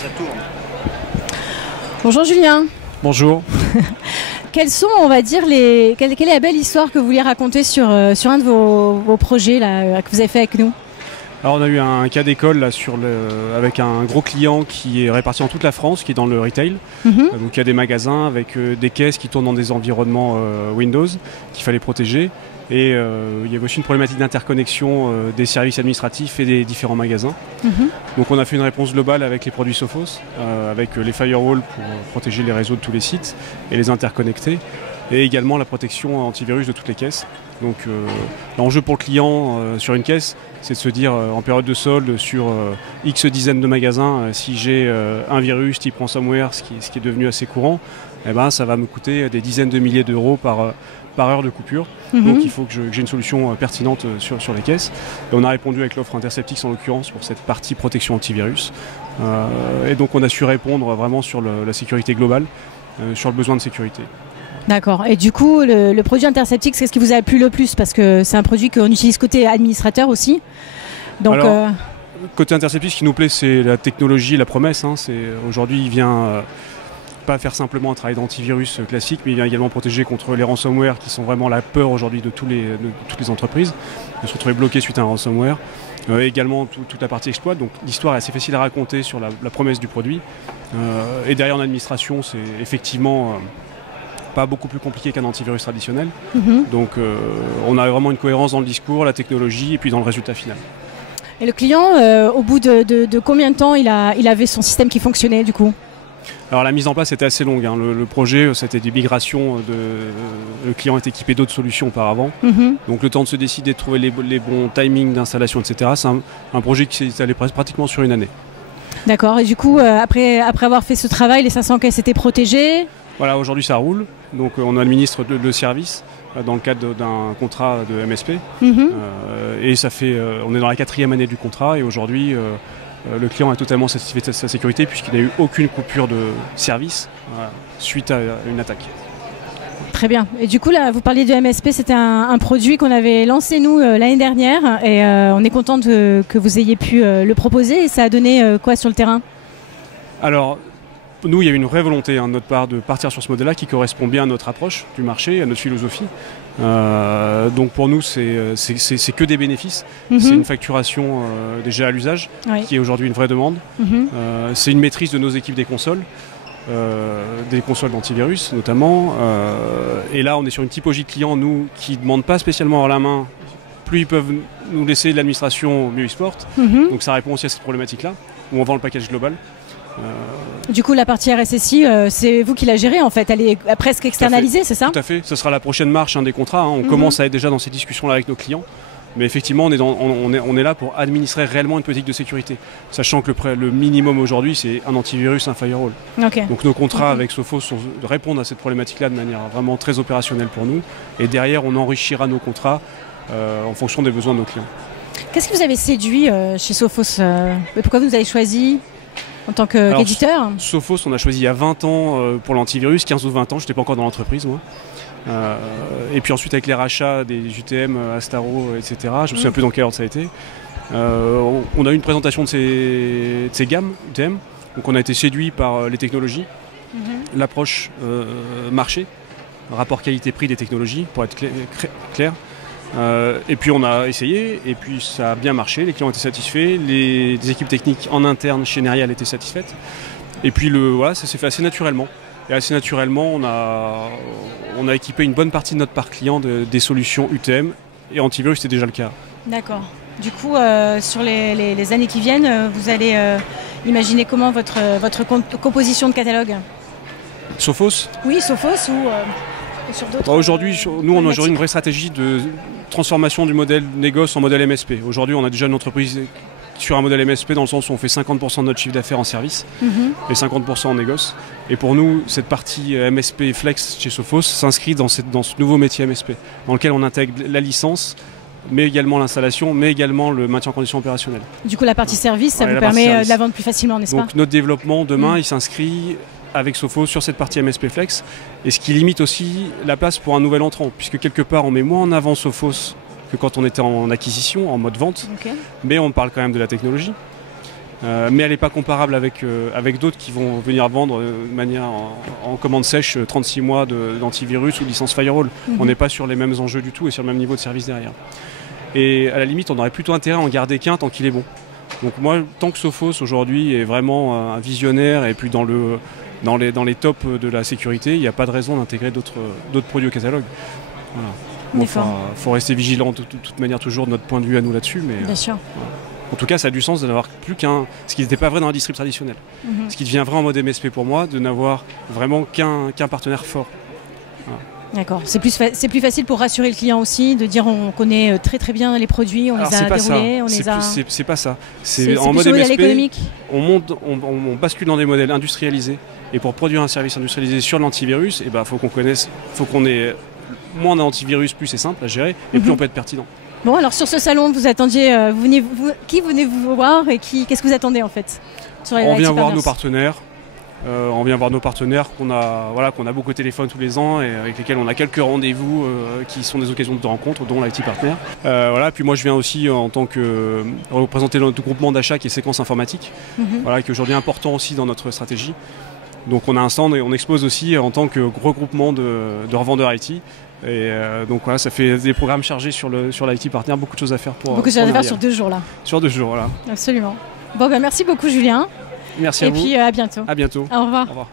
Ça tourne. Bonjour Julien. Bonjour. Quelles sont, on va dire, quelle est la belle histoire que vous vouliez raconter sur un de vos projets là, que vous avez fait avec nous? Alors on a eu un cas d'école là, avec un gros client qui est réparti dans toute la France, qui est dans le retail. Donc il y a des magasins avec des caisses qui tournent dans des environnements Windows qu'il fallait protéger. Et il y avait aussi une problématique d'interconnexion des services administratifs et des différents magasins. Donc on a fait une réponse globale avec les produits Sophos, avec les firewalls pour protéger les réseaux de tous les sites et les interconnecter. Et également la protection antivirus de toutes les caisses. Donc l'enjeu pour le client sur une caisse, c'est de se dire en période de solde sur X dizaines de magasins, si j'ai un virus type ransomware, ce qui est devenu assez courant, eh ben, ça va me coûter des dizaines de milliers d'euros par heure de coupure. Donc il faut que j'ai une solution pertinente sur les caisses. Et on a répondu avec l'offre Interceptix en l'occurrence pour cette partie protection antivirus. Et donc on a su répondre vraiment sur la sécurité globale, sur le besoin de sécurité. D'accord. Et du coup, le produit Interceptix, qu'est-ce qui vous a plu le plus? Parce que c'est un produit qu'on utilise côté administrateur aussi. Donc, alors, côté Interceptix, ce qui nous plaît, c'est la technologie, la promesse. Aujourd'hui, il vient pas faire simplement un travail d'antivirus classique, mais il vient également protéger contre les ransomware qui sont vraiment la peur aujourd'hui de toutes les entreprises, de se retrouver bloquées suite à un ransomware. Également toute la partie exploit, donc l'histoire est assez facile à raconter sur la promesse du produit. Et derrière en administration, c'est effectivement pas beaucoup plus compliqué qu'un antivirus traditionnel. Donc on a vraiment une cohérence dans le discours, la technologie et puis dans le résultat final. Et le client, au bout de combien de temps il avait son système qui fonctionnait du coup? Alors la mise en place était assez longue. Le projet, c'était des migrations. Le client est équipé d'autres solutions auparavant. Donc le temps de se décider, de trouver les bons timings d'installation, etc. C'est un projet qui s'est étalé pratiquement sur une année. D'accord. Et du coup, après avoir fait ce travail, les 500 caisses étaient protégées? Voilà, aujourd'hui ça roule. Donc on administre le service dans le cadre d'un contrat de MSP. Et ça fait, on est dans la 4e année du contrat et aujourd'hui le client est totalement satisfait de sa sécurité puisqu'il n'a eu aucune coupure de service suite à une attaque. Très bien. Et du coup, là, vous parliez de MSP, c'était un produit qu'on avait lancé nous l'année dernière et on est content que vous ayez pu le proposer. Et ça a donné quoi sur le terrain? Alors, nous, il y a eu une vraie volonté de notre part de partir sur ce modèle-là qui correspond bien à notre approche du marché, à notre philosophie. Donc pour nous, c'est que des bénéfices. C'est une facturation déjà à l'usage, qui est aujourd'hui une vraie demande. C'est une maîtrise de nos équipes des consoles d'antivirus notamment. Et là, on est sur une typologie de clients, nous, qui ne demandent pas spécialement avoir la main. Plus ils peuvent nous laisser de l'administration, mieux ils se portent. Donc ça répond aussi à cette problématique-là, où on vend le package global. Du coup, la partie RSSI, c'est vous qui la gérez en fait, elle est presque externalisée, c'est ça? Tout à fait, ce sera la prochaine marche des contrats. On commence à être déjà dans ces discussions-là avec nos clients. Mais effectivement, on est là pour administrer réellement une politique de sécurité. Sachant que le minimum aujourd'hui, c'est un antivirus, un firewall. Donc nos contrats avec Sophos répondent à cette problématique-là de manière vraiment très opérationnelle pour nous. Et derrière, on enrichira nos contrats en fonction des besoins de nos clients. Qu'est-ce qui vous avez séduit chez Sophos? Pourquoi vous avez choisi en tant qu'éditeur? Sophos, on a choisi il y a 20 ans pour l'antivirus, 15 ou 20 ans, je n'étais pas encore dans l'entreprise moi. Et puis ensuite avec les rachats des UTM, Astaro, etc. Je me souviens plus dans quel ordre ça a été. On a eu une présentation de ces gammes UTM. Donc on a été séduit par les technologies, l'approche marché, rapport qualité-prix des technologies, pour être clair. Et puis on a essayé, et puis ça a bien marché, les clients étaient satisfaits, les équipes techniques en interne chez Nerial étaient satisfaites. Et puis ça s'est fait assez naturellement. Et assez naturellement, on a équipé une bonne partie de notre parc client des solutions UTM, et antivirus c'était déjà le cas. D'accord. Du coup, sur les années qui viennent, vous allez imaginer comment votre composition de catalogue? Sophos? Oui, Sophos ou sur d'autres. Aujourd'hui, nous on a aujourd'hui une vraie stratégie de transformation du modèle négoce en modèle MSP. Aujourd'hui, on a déjà une entreprise sur un modèle MSP dans le sens où on fait 50% de notre chiffre d'affaires en service et 50% en négoce. Et pour nous, cette partie MSP Flex chez Sophos s'inscrit dans ce nouveau métier MSP, dans lequel on intègre la licence, mais également l'installation, mais également le maintien en condition opérationnelle. Du coup, la partie service, ça vous permet de la vendre plus facilement, n'est-ce pas? Donc notre développement demain, il s'inscrit avec Sophos sur cette partie MSP Flex, et ce qui limite aussi la place pour un nouvel entrant, puisque quelque part on met moins en avant Sophos que quand on était en acquisition, en mode vente, mais on parle quand même de la technologie. mais elle n'est pas comparable avec d'autres qui vont venir vendre de manière en commande sèche 36 mois d'antivirus ou de licence firewall. On n'est pas sur les mêmes enjeux du tout et sur le même niveau de service derrière. Et à la limite, on aurait plutôt intérêt à en garder qu'un tant qu'il est bon. Donc moi, tant que Sophos aujourd'hui est vraiment un visionnaire et puis dans les tops de la sécurité, il n'y a pas de raison d'intégrer d'autres produits au catalogue. Voilà. Faut rester vigilant de toute manière toujours de notre point de vue à nous là-dessus. Mais, bien sûr. Voilà. En tout cas, ça a du sens de n'avoir plus qu'un... Ce qui n'était pas vrai dans la distrib traditionnelle. Ce qui devient vrai en mode MSP pour moi, de n'avoir vraiment qu'un partenaire fort. Voilà. D'accord. C'est plus facile pour rassurer le client aussi, de dire on connaît très très bien les produits, on les a déroulés, C'est pas ça. C'est en mode MSP, économique. On bascule dans des modèles industrialisés. Et pour produire un service industrialisé sur l'antivirus, faut qu'on ait moins d'antivirus, plus c'est simple à gérer, et plus on peut être pertinent. Bon, alors sur ce salon, vous attendiez, qui venez-vous voir et qu'est-ce que vous attendez en fait On vient voir nos partenaires. On vient voir nos partenaires qu'on a beaucoup au téléphone tous les ans et avec lesquels on a quelques rendez-vous qui sont des occasions de rencontre, dont l'IT Partner. Puis moi je viens aussi en tant que représenter notre groupement d'achat qui est Séquence Informatique, qui est aujourd'hui important aussi dans notre stratégie. Donc on a un stand et on expose aussi en tant que regroupement de revendeurs IT. Et donc voilà, ça fait des programmes chargés sur l'IT Partner, beaucoup de choses à faire pour... Beaucoup de choses à faire sur 2 jours là. Sur 2 jours, voilà. Absolument. Bon, merci beaucoup Julien. Merci à vous. Et puis à bientôt. À bientôt. Au revoir. Au revoir.